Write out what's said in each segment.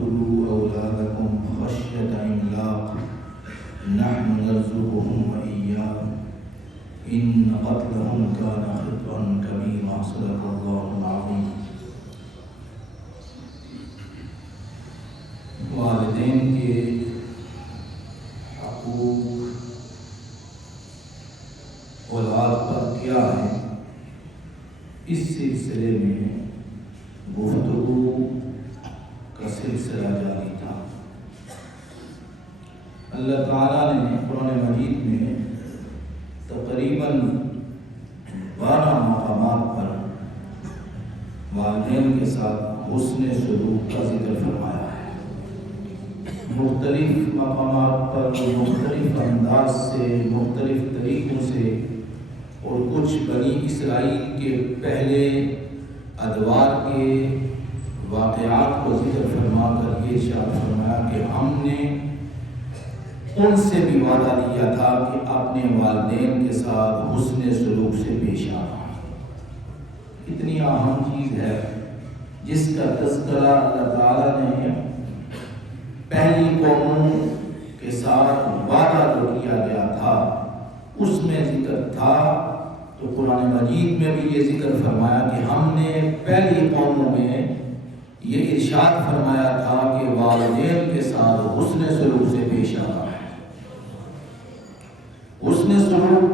تقتلوا أولادكم خشية إملاق نحن نرزقهم وإياكم إن قتلهم كان خطأ كبيرا صدق الله العظيم۔ والدین کے حقوق اولاد پر کیا ہے، اس سلسلے میں گفتگو کا سلسلہ جاری تھا۔ اللہ تعالیٰ نے قرآن مجید میں تقریباً 12 مقامات پر والدین کے ساتھ حسن سلوک کا ذکر فرمایا ہے۔ مختلف مقامات پر مختلف انداز سے، مختلف طریقوں سے، اور کچھ بنی اسرائیل کے پہلے ادوار کے واقعات کو ذکر فرما کر یہ ارشاد فرمایا کہ ہم نے ان سے بھی وعدہ لیا تھا کہ اپنے والدین کے ساتھ حسن سلوک سے پیش آنا۔ اتنی اہم چیز ہے جس کا تذکرہ اللہ تعالیٰ نے پہلی قوموں کے ساتھ وعدہ جو کیا گیا تھا اس میں ذکر تھا، تو قرآن مجید میں بھی یہ ذکر فرمایا کہ ہم نے پہلی قوموں میں یہ ارشاد فرمایا تھا کہ والدین کے ساتھ حسن سلوک سے پیش آنا ہے۔ حسن سلوک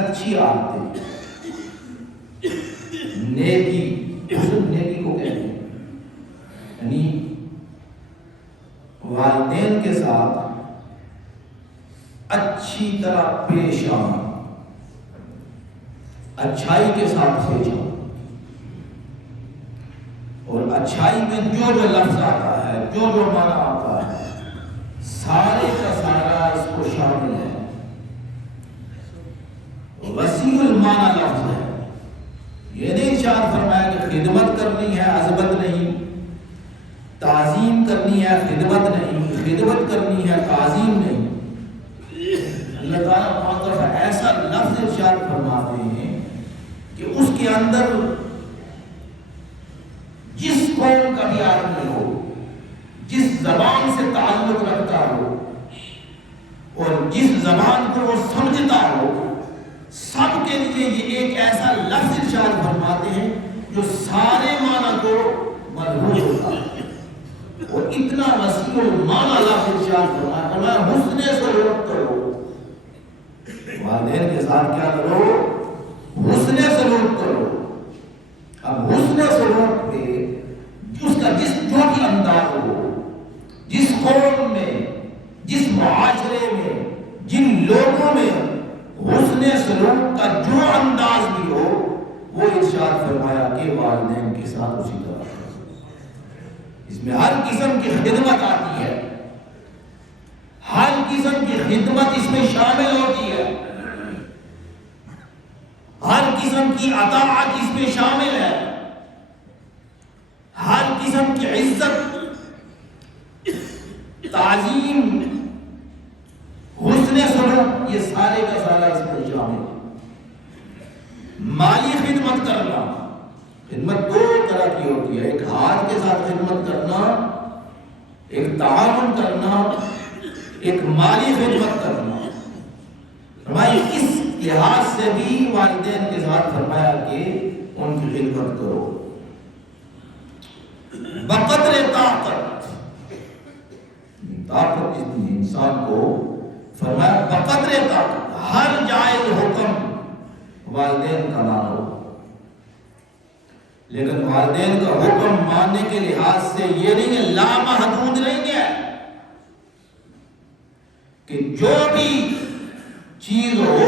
اچھی عادتیں، نیکی، حسن نیکی کو کہتے ہیں، یعنی والدین کے ساتھ اچھی طرح پیش آنا، اچھائی کے ساتھ پیش آنا، اور اچھائی میں جو جو لفظ آتا ہے، جو جو معنی آتا ہے، سارے کا سارا اس کو شامل ہے۔ وسیع المعنی لفظ ہے، یہ نہیں ارشاد فرمایا کہ خدمت کرنی ہے عظمت نہیں، تعظیم کرنی ہے خدمت نہیں، خدمت کرنی ہے تعظیم نہیں۔ اللہ تعالیٰ بہت دفعہ ایسا لفظ ارشاد فرماتے ہیں کہ اس کے اندر جس قوم کا بھی آدمی ہو، جس زبان سے تعلق رکھتا ہو اور جس زبان کو وہ سمجھتا ہو، سب کے لیے یہ ایک ایسا لفظ ارشاد فرماتے ہیں جو سارے معنی کو مدھول ہوتا ہے، اور اتنا وسیع المعنی لفظ ارشاد فرماتا ہے حسن سلوک کرو۔ والدین کے ساتھ کیا کرو؟ حسن سلوک کرو۔ اب حسن سلوک پہ اس کا جو بھی انداز ہو، جس قوم میں، جس معاشرے میں، جن لوگوں میں حسن سلوک کا جو انداز بھی ہو، وہ ارشاد فرمایا کہ والدین کے ساتھ اسی طرح۔ اس میں ہر قسم کی خدمت آتی ہے، ہر قسم کی خدمت اس میں شامل ہوتی ہے، ہر قسم کی اطاعت اس میں شامل ہے، ہر قسم کی عزت، تعظیم، حسن سلوک، یہ سارے کا سارا اس میں شامل ہے۔ مالی خدمت کرنا، خدمت 2 طرح کی ہوتی ہے، ایک ہاتھ کے ساتھ خدمت کرنا، ایک تعاون کرنا، ایک مالی خدمت کرنا۔ فرمایا اس لحاظ سے بھی والدین کے ساتھ فرمایا کہ ان کی خدمت کرو۔ بقدر طاقت جتنی انسان کو، فرمایا بقدر طاقت، ہر جائز حکم والدین کا مانو، لیکن والدین کا حکم ماننے کے لحاظ سے یہ نہیں ہے، لامحدود نہیں ہے کہ جو بھی چیز ہو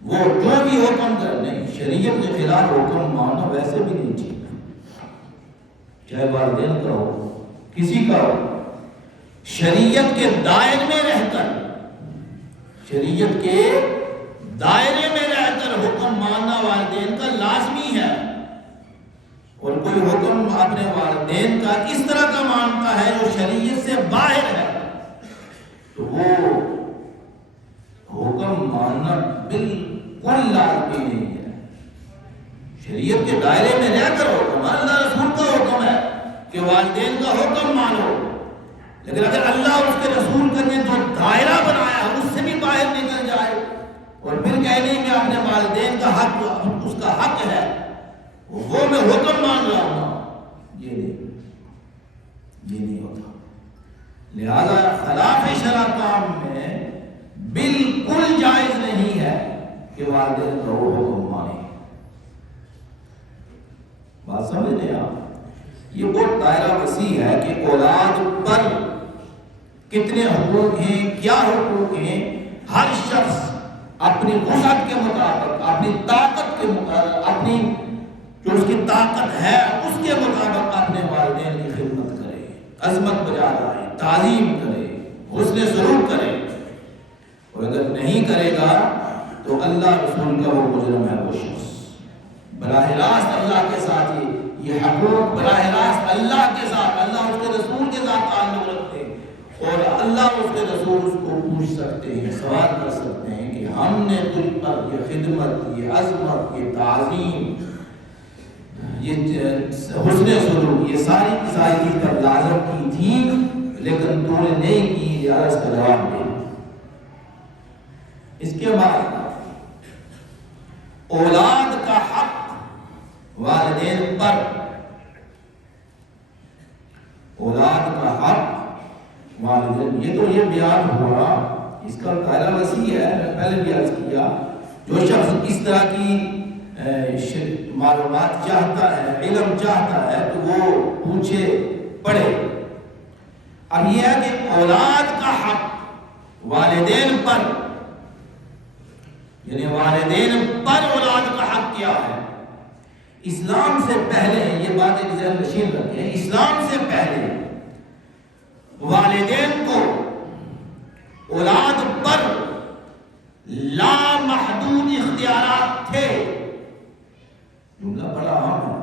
وہ جو بھی حکم کر، نہیں، شریعت کے خلاف حکم ماننا ویسے بھی نہیں چاہیے، چاہے والدین کا ہو، کسی کا ہو۔ شریعت کے دائرے میں رہ کر، شریعت کے دائرے میں رہ کر حکم ماننا والدین کا لازمی ہے، اور کوئی حکم اپنے والدین کا اس طرح کا مانتا ہے جو شریعت سے باہر ہے، تو وہ حکم ماننا بالکل لازمی نہیں ہے۔ شریعت کے دائرے میں رہ کر حکم، اللہ رسول کا حکم کہ والدین کا حکم مانو، لیکن اگر اللہ اس کے رسول کا نے جو دائرہ بنایا ہے اس سے بھی باہر نکل جائے اور پھر کہنے کہ اپنے والدین کا حق اس کا حق ہے وہ میں حکم مان رہا ہوں، یہ نہیں ہوتا۔ لہذا خلاف شرع کام میں بالکل جائز نہیں ہے کہ والدین کا وہ حکم مانے۔ بات سمجھ لیں آپ، یہ بہت دائرہ وسیع ہے کہ اولاد پر کتنے حقوق ہیں، کیا حقوق ہیں۔ ہر شخص اپنی وسعت کے مطابق، اپنی طاقت کے مطابق، اپنی جو اس کی طاقت ہے اس کے مطابق اپنے والدین کی خدمت کرے، عظمت بجا لائے، تعظیم کرے، حسن سلوک کرے، اور اگر نہیں کرے گا تو اللہ رسول کا وہ مجرم ہے، وہ شخص براہ راست اللہ کے ساتھ یہ حقوق براہ راست اللہ کے ساتھ، اللہ اس کے رسول کے ساتھ تعلق رکھتے ہیں، اور اللہ اس کے رسول اس کو پوچھ سکتے ہیں، سوال کر سکتے ہیں کہ ہم نے تجھ پر یہ خدمت، یہ عظمت، یہ تعظیم، یہ حسن سلوک، یہ ساری کی ساری چیز پر لازم کی تھی لیکن تو نے نہیں کی، یا اس کا جواب دے۔ اس کے بعد اولاد کا حق والدین پر، اولاد کا حق والدین، یہ بیان ہوا، اس کا دائرہ وسیع ہے۔ میں پہلے بھی عرض کیا، جو شخص اس طرح کی معلومات چاہتا ہے، علم چاہتا ہے تو وہ پوچھے، پڑھے۔ اب یہ ہے کہ اولاد کا حق والدین پر، یعنی والدین پر اولاد کا حق کیا ہے۔ اسلام سے پہلے یہ بات ایک ذہن نشین رکھیں، اسلام سے پہلے والدین کو اولاد پر لامحدود اختیارات تھے۔ جملہ بڑا عام ہے۔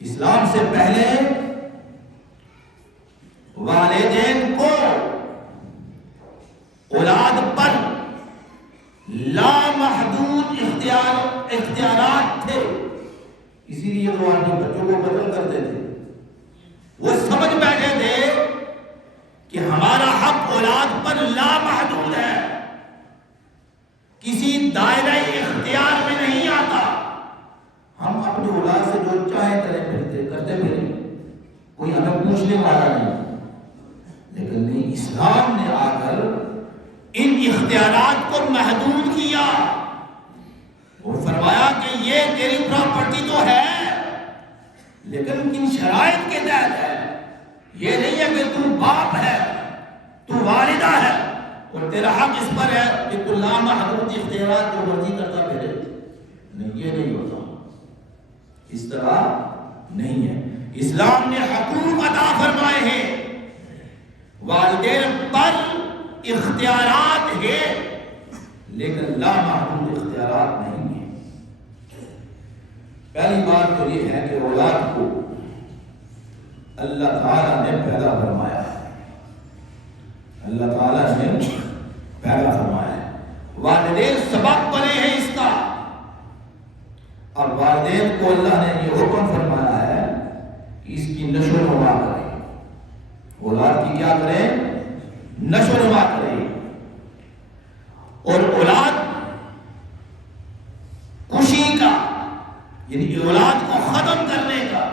اسلام سے پہلے والدین کو اولاد پر لامحدود اختیارات تھے، اسی لیے وہ اپنے بچوں کو قتل کرتے تھے۔ وہ سمجھ بیٹھے تھے کہ ہمارا حق اولاد پر لامحدود ہے، کسی دائرہ اختیار میں نہیں آتا، ہم اپنی اولاد سے جو چاہے کرتے پھریں، کوئی ہمیں پوچھنے والا نہیں۔ لیکن نہیں، اسلام نے آ کر ان اختیارات کو محدود کیا اور فرمایا کہ یہ تیری پراپرٹی تو ہے لیکن کن شرائط کے تحت ہے۔ یہ نہیں ہے کہ تو باپ ہے، تو والدہ ہے اور تیرا حق اس پر ہے کہ تو لامحدود اختیارات جو مرضی کرتا پھرے۔ نہیں، یہ نہیں ہوتا، اس طرح نہیں ہے۔ اسلام نے حقوق عطا فرمائے ہیں، والدین پر اختیارات ہیں لیکن لامحدود اختیارات نہیں ہیں۔ پہلی بات تو یہ ہے کہ اولاد کو اللہ تعالیٰ نے پیدا فرمایا ہے، اللہ تعالیٰ نے پیدا فرمایا ہے، والدین سبب بنے ہیں اس کا۔ اب والدین کو اللہ نے یہ حکم فرمایا ہے کہ اس کی نشو و نما کریں، اولاد کی کیا کریں؟ نشو و نما کریں، اور اولاد خوشی کا، یعنی اولاد کو ختم کرنے کا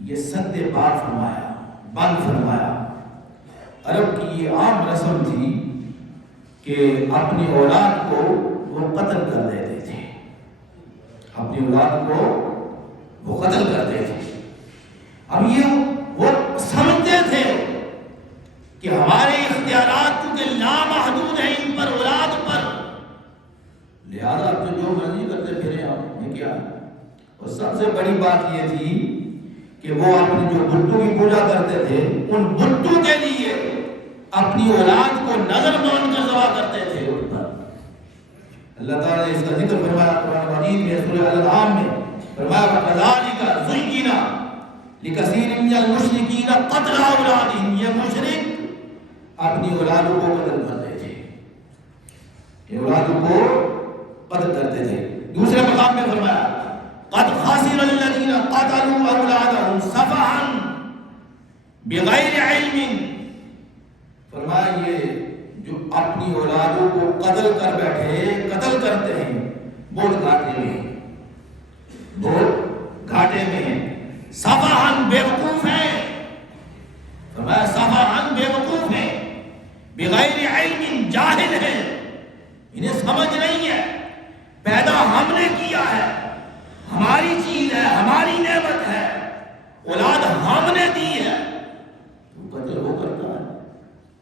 یہ سد پار فرمایا، بند فرمایا۔ عرب کی یہ عام رسم تھی کہ اپنی اولاد کو وہ قتل کر دیتے تھے، اپنی اولاد کو وہ قتل کرتے تھے۔ اب یہ وہ سمجھتے تھے کہ ہمارے اختیارات کیونکہ لامحدود ہیں ان پر، اولاد پر، لہذا تو جو مرضی کرتے پھرے ہم نے کیا۔ اور سب سے بڑی بات یہ تھی کہ وہ اپنے جو بتوں کی پوجا کرتے تھے ان بتوں کے لیے اپنی اولاد کو نظر مان کر ذبح کرتے تھے ان پر۔ اللہ تعالیٰ نے اس کا ذکر فرمایا قرآن مجید میں، سورہ الانعام میں فرمایا وَكَذَلِكَ زُيِّنَ لِكَثِيرٍ مِّنَ الْمُشْرِكِينَ قَتْلَ أَوْلَادِهِمْ، یہ مشرک اپنی اولادوں کو قتل کرتے تھے، یہ اولادوں کو قتل کرتے تھے۔ دوسرے مقام میں فرمایا قَدْ خَسِرَ الَّذِينَ الذین قتلوا اولادهم سفہا بغیر علم، فرمایا یہ جو اپنی اولادوں کو قتل کر بیٹھے، قتل کرتے ہیں، بہت گھاٹے میں ہیں، بہت گھاٹے میں ہیں، سفہا بیوقوف ہیں، فرمایا سفہا بیوقوف ہیں، بغیر علم جاہل ہیں، انہیں سمجھ نہیں ہے، پیدا ہم نے کیا ہے، ہماری چیز ہے، ہماری نعمت ہے، اولاد ہم نے دی ہے، تو قتل وہ کرتا ہے،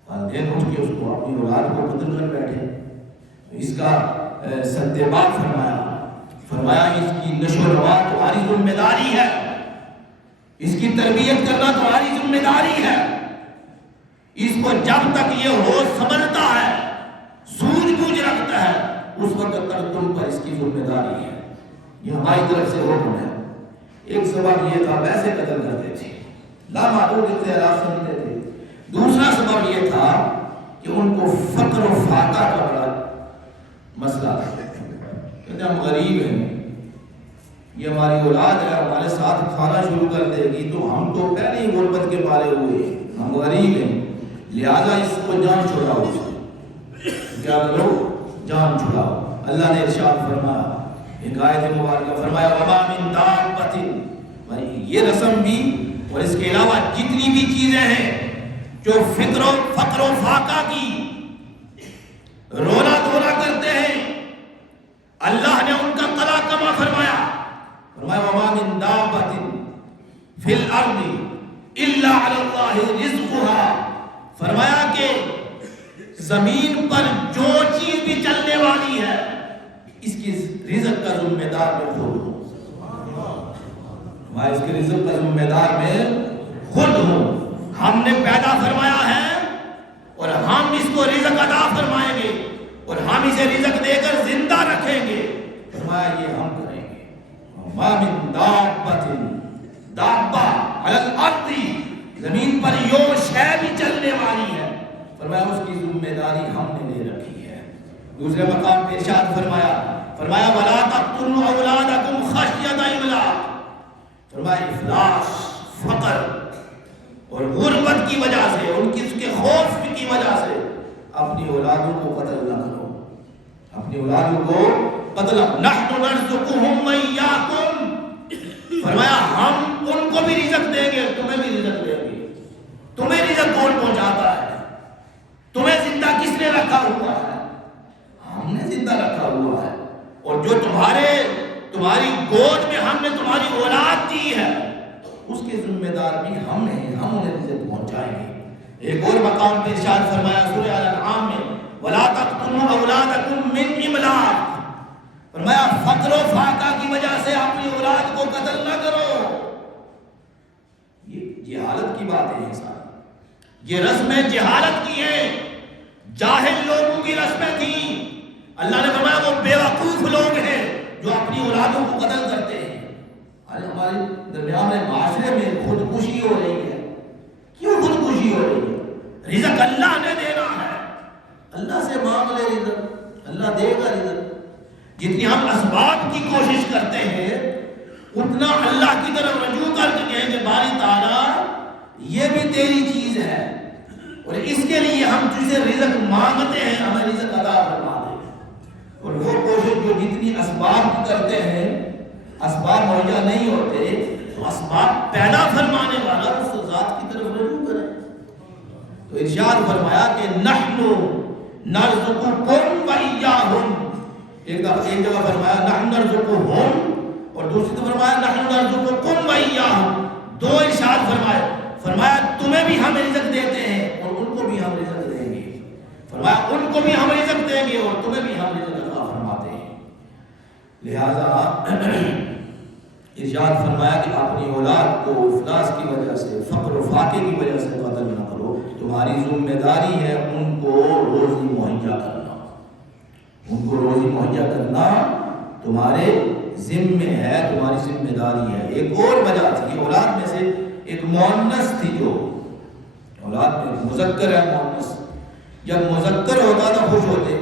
والدین اٹھ کے اس کو اپنی اولاد کو قتل کر بیٹھے، اس کا سدباب فرمایا اس کی نشو و نما تمہاری ذمہ داری ہے، اس کی تربیت کرنا تمہاری ذمہ داری ہے، اس کو جب تک یہ ہوش سمجھتا ہے، سوجھ بوجھ رکھتا ہے، اس وقت تک تم پر اس کی ذمہ داری ہے، یہ ہماری طرف سے حکم ہے۔ ایک سبب یہ تھا ویسے قتل کرتے تھے، لامعلوم اختیارات سنتے تھے، دوسرا سبب یہ تھا کہ ان کو فقر و فاقہ کا بڑا مسئلہ تھا، کہتے ہم غریب ہیں، یہ ہماری اولاد ہے، ہمارے ساتھ کھانا شروع کر دے گی تو ہم تو پہلے ہی غربت کے مارے ہوئے ہیں، ہم غریب ہیں، لہذا اس کو جان چھڑاؤ، کیا کرو؟ جان چھڑاؤ۔ اللہ نے ارشاد فرمایا، ایک آیت مبارکہ فرمایا وَمَا مِن دَابَّةٍ، یہ رسم بھی اور اس کے علاوہ جتنی بھی چیزیں ہیں جو فقر و فاقہ کی رونا دھونا کرتے ہیں، اللہ نے ان کا قضا کما فرمایا وَمَا مِن دَابَّةٍ فِي الْأَرْضِ إِلَّا عَلَى اللَّهِ رِزْقُهَا، فرمایا کہ زمین پر جو چیز بھی چلنے والی ہے اس کی رزق کا ذمہ دار میں خود ہوں، میں اس کے رزق کا ذمہ دار میں خود ہوں، ہم نے پیدا فرمایا ہے اور ہم اس کو رزق عطا فرمائیں گے اور ہم اسے رزق دے کر زندہ رکھیں گے، فرمایا یہ ہم کریں گے۔ وَمَا مِن دَابَّةٍ، دابہ علی الارض، زمین پر جو شے بھی چلنے والی ہے، فرمایا اس کی ذمہ داری ہم نے لے رکھی ہے۔ دوسرے مقام پہ ارشاد فرمایا وَلَا تَقْتُلُوا أَوْلَادَكُمْ خَشْيَةَ إِمْلَاقٍ، فرمایا افلاس، فقر اور غربت کی وجہ سے، ان کی اس کے خوف کی وجہ سے اپنی اولادوں کو قتل نہ کرو، اپنی اولادوں کو قتل، نحن نرزقهم وإياكم، فرمایا ہم ان کو بھی رزق دیں گے، تمہیں بھی رزق دیں گے، تمہیں رزق کون پہنچاتا ہے، تمہیں زندہ کس نے رکھا ہوا ہے؟ ہم نے زندہ رکھا ہوا ہے، اور جو تمہاری گود میں ہم نے تمہاری اولاد دی ہے اس کے ذمہ دار بھی ہم ہیں، ہم انہیں رزق پہنچائیں گے۔ ایک اور مقام پہ ارشاد فرمایا سورہ الانعام میں وَلَا تَقْتُلُوا أَوْلَادَكُمْ مِنْ إِمْلَاقٍ، فرمایا فقر و فاقہ کی وجہ سے اپنی اولاد کو قتل نہ کرو۔ یہ جہالت کی باتیں ہیں ساری، یہ رسمیں جہالت کی ہیں، جاہل لوگوں کی رسمیں تھیں۔ اللہ نے فرمایا وہ بیوقوف لوگ ہیں جو اپنی اولادوں کو قتل کرتے ہیں۔ آج ہمارے درمیان میں معاشرے میں خودکشی ہو رہی ہے، کیوں خودکشی ہو رہی ہے؟ رزق اللہ نے دینا ہے، اللہ سے مانگ لے رزق، اللہ دے گا رزق۔ جتنی ہم اسباب کی کوشش کرتے ہیں اتنا اللہ کی طرف رجوع کر کے کہیں کہ باری تعالیٰ یہ بھی تیری چیز ہے اور اس کے لیے ہم جسے رزق مانگتے ہیں ہمیں رزق عطا فرما دے۔ اور وہ کوشش جو جتنی اسباب کی کرتے ہیں، اسباب مہیا نہیں ہوتے تو اسباب پیدا فرمانے والا اس ذات کی طرف رجوع کریں۔ تو ارشاد فرمایا کہ نحن نرزقکم وإیاہم، ایک جگہ فرمایا نحن نرزقہم اور دوسری طرف فرمایا نحن نرزقکم وإیاہم، دو ارشاد فرمایا تمہیں بھی ہم رزق دیتے ہیں اور ان کو بھی ہم رزق دیں گے، فرمایا ان کو بھی ہم رزق دیں گے اور تمہیں بھی ہم رزق عطا فرماتے ہیں۔ لہذا ارشاد فرمایا کہ اپنی اولاد کو افلاس کی وجہ سے، فقر و فاقے کی وجہ سے قتل نہ کرو، تمہاری ذمہ داری ہے ان کو روزی مہیا کرنا، ان کو روزی مہیا کرنا تمہارے ذمہ ہے، تمہاری ذمہ داری ہے۔ ایک اور وجہ تھی، اولاد میں سے ایک مؤنث تھی، جو اولاد میں مذکر ہے مؤنث، جب مذکر ہوتا تھا خوش ہوتے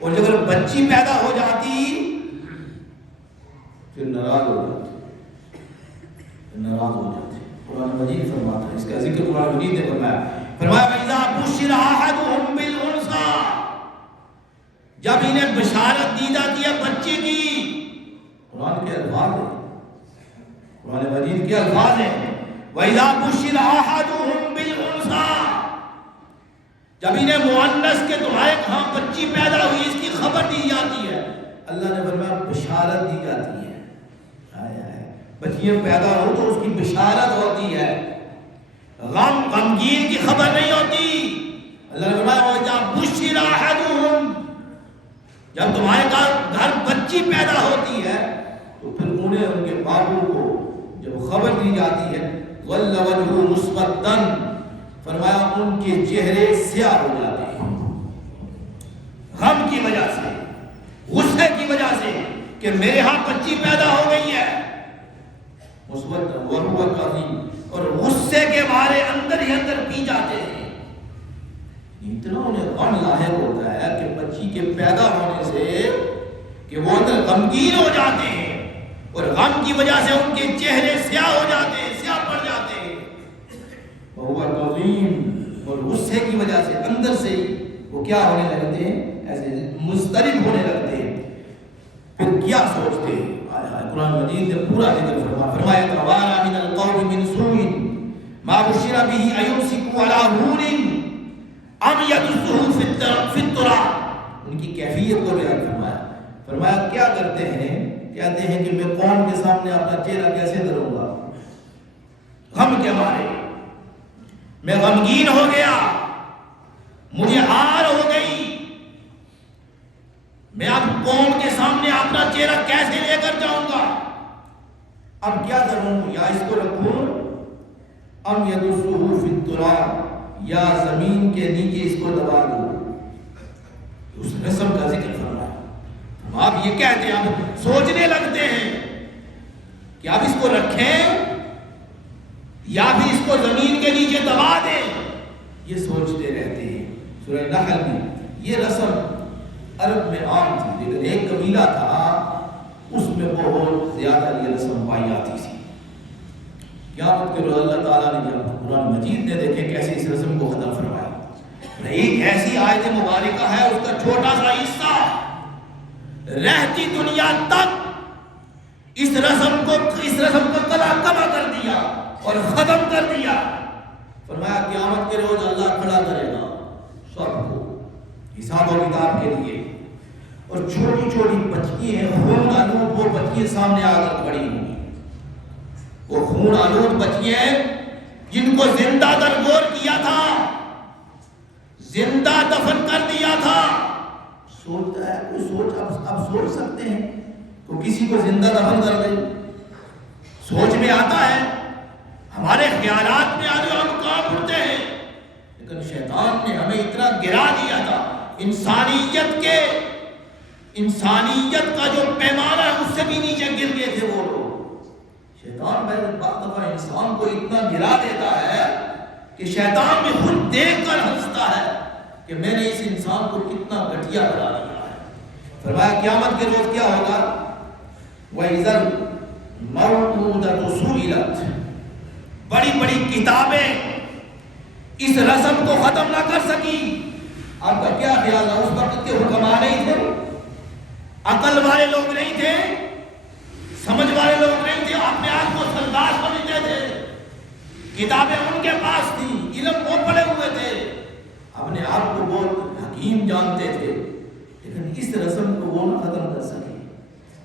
اور اگر بچی پیدا ہو جاتی پھر ناراض ہو جاتی، ناراض ہو جاتے ہیں. قرآن مجید فرماتا ہے, اس کا ذکر قرآن مجید نے فرمایا وَإِذَا بُشِّرَ أَحَدُهُمْ بِالْأُنثَىٰ, جب انہیں بشارت دی جاتی ہے بچے کی. قرآن کے الفاظ ہیں, قرآن مجید کے الفاظ ہیں وَإِذَا بُشِّرَ أَحَدُهُمْ بِالْأُنثَىٰ, جب انہیں مؤنث کے تمہارے ہاں بچی پیدا ہوئی اس کی خبر دی جاتی ہے, اللہ نے فرمایا بشارت دی جاتی ہے. بچیاں پیدا ہو تو اس کی بشارت ہوتی ہے, غمگین کی خبر نہیں ہوتی. اللہ نے فرمایا وَإِذَا بُشِّرَ أَحَدُهُمْ, جب تمہارے گھر بچی پیدا ہوتی ہے تو پھر انہیں ان کے باپو کو جب خبر دی جاتی ہے وَلَّ وَجْهُ مُسْوَدًّا, فرمایا ان کے چہرے سیاہ ہو جاتے ہیں غم کی وجہ سے, غصے کی وجہ سے کہ میرے ہاں بچی پیدا ہو گئی ہے. مُسْوَدًّا وَهُوَ كَظِيمٌ, اور غصے کے مارے اندر ہی اندر پی جاتے ہیں. اتنا انہیں غم لاحق ہوتا ہے کہ بچی کے پیدا ہونے سے کہ وہ اندر غمگین ہو جاتے ہیں اور غم کی وجہ سے ان کے چہرے سیاہ ہو جاتے ہیں, سیاہ پڑ جاتے ہیں. وَهُوَ كَظِيمٌ, اور غصے کی وجہ سے اندر سے وہ کیا ہونے لگتے ہیں, ایسے مضطرب ہونے لگتے ہیں. پھر کیا سوچتے ہیں؟ قرآن مجید نے پورا ذکر فرمایا تَوَارَى مِنَ الْقَوْمِ مِنْ سُوءٍ مَا بُشِّرَ بِهِ أَيُمْسِكُهُ عَلَىٰ هُونٍ أَمْ يَدُسُّهُ فِي التُّرَابِ. ان کی کیفیت کو بیان فرمایا کیا کرتے ہیں, کہتے ہیں کہ میں قوم کے سامنے اپنا چہرہ کیسے دھروں گا, غم کے مارے میں غمگین ہو گیا, مجھے آر ہو گئی, میں اب قوم کے سامنے اپنا چہرہ کیسے لے کر جاؤں گا, اب کیا کروں, یا اس کو رکھوں ام یدسہ فی التراب, یا زمین کے نیچے اس کو دبا دوں. اس رسم کا ذکر فرمایا. آپ یہ کہتے ہیں, آپ سوچنے لگتے ہیں کہ اب اس کو رکھیں یا پھر اس کو زمین کے نیچے دبا دیں, یہ سوچتے رہتے ہیں. سورہ نحل میں یہ رسم عرب میں عام تھی, لیکن ایک قبیلہ تھا اس میں بہت زیادہ یہ رسم پائی جاتی تھی. قیامت کے روز اللہ تعالیٰ نے جب قرآن مجید نے دیکھے کیسے اس رسم کو ختم فرمایا, ایک ایسی آیت مبارکہ ہے اس کا چھوٹا سا حصہ رہتی دنیا تک اس رسم کو کلا کما کر دیا اور ختم کر دیا. فرمایا قیامت کے روز اللہ کھڑا کرے گا سب کو حساب و کتاب کے لیے, اور چھوٹی چھوٹی بچی ہیں خون آلود, وہ بچی سامنے آ کر کھڑی ہوں گی. وہ خون آلود بچی ہیں جن کو زندہ درگور کیا تھا, زندہ دفن کر دیا تھا. سوچتا ہے کوئی سوچ, اب سوچ سکتے ہیں تو کسی کو زندہ دفن کر دیں, سوچ میں آتا ہے, ہمارے خیالات میں آنے ہم کام اٹھتے ہیں, لیکن شیطان نے ہمیں اتنا گرا دیا تھا. انسانیت کا جو پیمانہ ہے اس سے بھی نیچے گر گئے تھے وہ لوگ. شیطان بعض دفعہ انسان کو اتنا گرا دیتا ہے کہ شیطان بھی خود دیکھ کر ہنستا ہے کہ میں نے اس انسان کو کتنا گھٹیا بنا دیا ہے. فرمایا قیامت کے روز کیا ہوگا, وَإِذَا الْمَوْءُودَةُ سُئِلَتْ, بڑی بڑی کتابیں اس رسم کو ختم نہ کر سکی. آپ کا کیا خیال ہے, اس وقت کے حکماں نہیں تھے, عقل والے لوگ نہیں تھے, سمجھ والے لوگ نہیں تھے, اپنے آپ کو سردار سمجھتے تھے, کتابیں ان کے پاس تھی, علم وہ پڑے ہوئے تھے, اپنے آپ کو بہت حکیم جانتے تھے, لیکن اس رسم کو وہ نہ ختم کر سکے.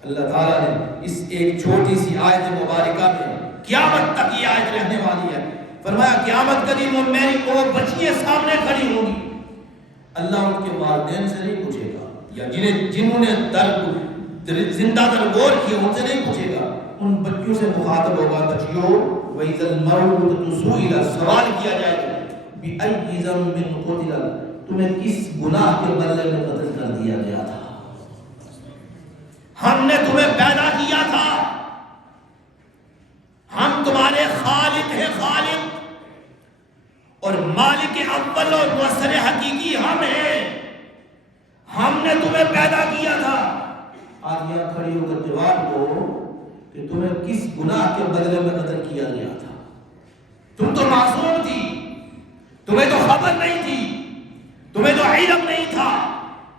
اللہ تعالیٰ نے اس ایک چھوٹی سی آیت مبارکہ میں قیامت تک یہ آیت رہنے والی ہے. فرمایا قیامت کا دن میری وہ بچیاں سامنے کھڑی ہوں گی, اللہ ان کے والدین سے نہیں پوچھے گا, یا جنہوں نے زندہ درگور کیا ان سے نہیں پوچھے گا, ان بچیوں سے مخاطب ہوگا, بچیوں وَإِذَا الْمَوْءُودَةُ سُئِلَتْ, سوال کیا جائے گا بِأَيِّ ذَنبٍ قُتِلَتْ, تمہیں کس گناہ کے بدلے میں قتل کر دیا گیا تھا, ہم نے تمہیں پیدا کیا تھا, ہم تمہارے خالق ہیں, خالق اور مالک اول اور مؤثر حقیقی ہم ہیں, ہم نے تمہیں پیدا کیا تھا. آج یہاں کھڑی ہو کر جواب دو کہ تمہیں کس گناہ کے بدلے میں قتل کیا گیا تھا؟ تم تو معصوم تھی، تمہیں تو خبر نہیں تھی، تمہیں تو علم نہیں تھا،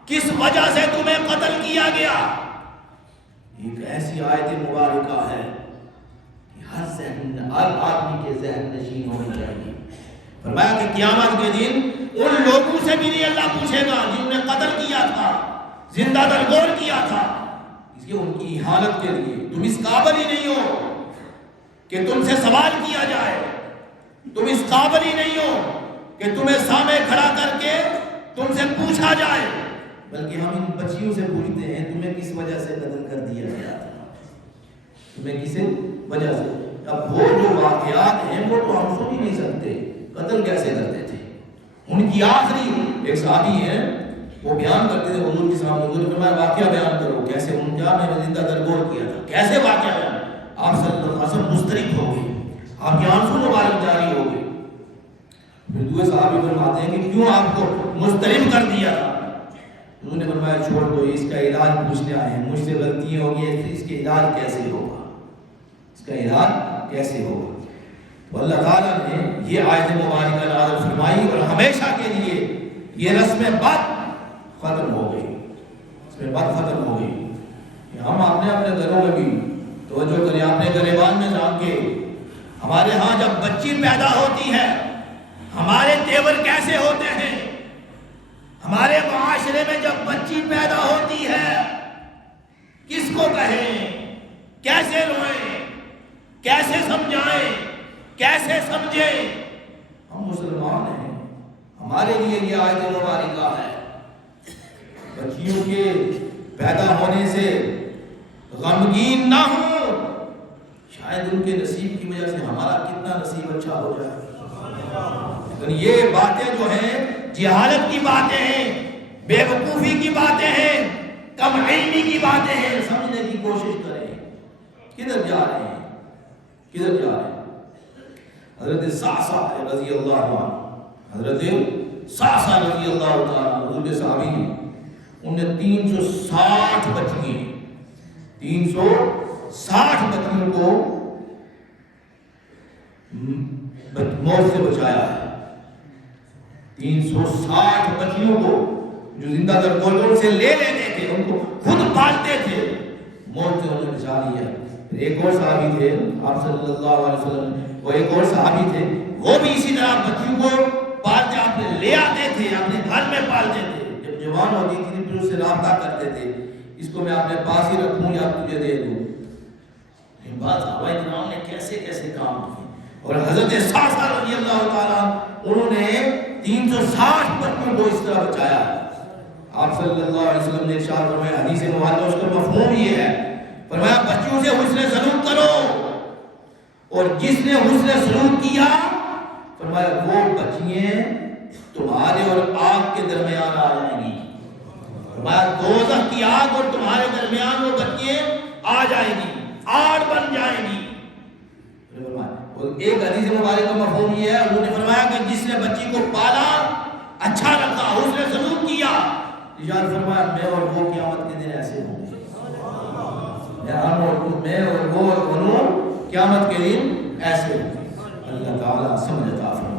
کس وجہ سے تمہیں قتل کیا گیا؟ ایک ایسی آیت مبارکہ ہے کہ ہر آدمی کے ذہن نشین ہونی چاہیے۔ فرمایا کہ قیامت کے دن ان لوگوں سے بھی نہیں اللہ پوچھے گا جنہوں نے قتل کیا تھا، زندہ درگور کیا تھا، اس لیے ان کی حالت کے لیے تم اس قابل ہی نہیں ہو کہ تم سے سوال کیا جائے، تم اس قابل ہی نہیں ہو کہ تمہیں سامنے کھڑا کر کے تم سے پوچھا جائے، بلکہ ہم ان بچیوں سے پوچھتے ہیں تمہیں کس وجہ سے قتل کر دیا گیا تھا، تمہیں کس وجہ سے؟ اب وہ جو واقعات ہیں وہ تو ہم سن ہی نہیں سکتے، قتل کیسے کرتے تھے؟ ان کی آخری ایک صحابی ہیں وہ بیان کرتے تھے حضور کے سامنے، حضور نے فرمایا واقعہ بیان کرو، کیسے ان کیا میں نے زندہ درگور کیا تھا، کیسے واقعہ بیان؟ آپ صلی اللہ علیہ وسلم مضطرب ہو گئے، آپ کے آنسو مبارک جاری ہو گئے۔ پھر دوسرے صحابی فرماتے ہیں کہ کیوں آپ کو مضطرب کر دیا تھا؟ انہوں نے فرمایا چھوڑ دو، اس کا علاج پوچھنے آئے ہیں، مجھ سے غلطیاں ہو گئی ہیں، اس کے علاج کیسے ہوگا، اس کا علاج کیسے ہوگا؟ تو اللہ تعالیٰ نے یہ آیت مبارکہ نازل فرمائی اور ہمیشہ کے لیے یہ رسم بد ختم ہو گئی، رسم بد ختم ہو گئی۔ ہم اپنے گھروں میں بھی توجہ کریں، اپنے گریبان میں جان کے ہمارے ہاں جب بچی پیدا ہوتی ہے ہمارے تیور کیسے ہوتے ہیں؟ ہمارے معاشرے میں جب بچی پیدا ہوتی ہے کس کو کہیں، کیسے روئیں، کیسے سمجھائیں، کیسے سمجھیں؟ ہم مسلمان ہیں، ہمارے لیے یہ آیت مبارکہ ہے۔ بچیوں کے پیدا ہونے سے غمگین نہ ہوں، شاید ان کے نصیب کی وجہ سے ہمارا کتنا نصیب اچھا ہو جائے۔ لیکن یہ باتیں جو ہیں جہالت کی باتیں ہیں، بے وقوفی کی باتیں ہیں، کم علمی کی باتیں ہیں، سمجھنے کی کوشش کریں کدھر جا رہے ہیں، کدھر جا رہے ہیں۔ حضرت صعصع رضی اللہ عنہ، حضرت صعصع رضی اللہ تعالیٰ حضور کے صحابی ہیں، انہوں نے 360 بچیاں 360 بچیوں کو موت سے بچایا ہے۔ 360 بچیوں کو جو زندہ درگور سے لے لیتے تھے، ان کو خود پالتے تھے، موت سے انہوں نے بچا لیا۔ ایک اور صحابی تھے آپ صلی اللہ علیہ وسلم، وہ ایک اور صحابی تھے، وہ بھی اسی طرح بچیوں کو پالتے، آپ لے آتے تھے، اپنے گھر میں پالتے تھے، جب جوان ہوتی تھی پھر اس سے رابطہ کرتے تھے، اس کو میں اپنے پاس ہی رکھوں یا تجھے دے دوں۔ بعض صحابہ کرام نے کیسے کیسے کام کیے، اور حضرت صعصع رضی اللہ تعالیٰ انہوں نے 360 بچوں کو اس طرح بچایا۔ آپ صلی اللہ علیہ وسلم نے ارشاد فرمایا، حدیث مبارکہ اس کا مفہوم یہ ہے، فرمایا بچوں سے حسن سلوک کرو، اور جس نے حسن سلوک کیا فرمایا وہ بچیاں تمہارے اور آگ کے درمیان آ جائیں گی، فرمایا دوزخ کی آگ اور تمہارے درمیان وہ بچیاں آ جائیں گی، آڑ بن جائیں گی۔ اور ایک حدیث مبارک کا مفہوم یہ ہے، انہوں نے فرمایا کہ جس نے بچی کو پالا، اچھا رکھا، حسن سلوک کیا، ارشاد فرمایا میں اور وہ قیامت کے دن ایسے ہوں گے، میں اور وہ قیامت کے دن ایسے ہوں گے۔ اللہ تعالیٰ سمجھ عطا فرمائے۔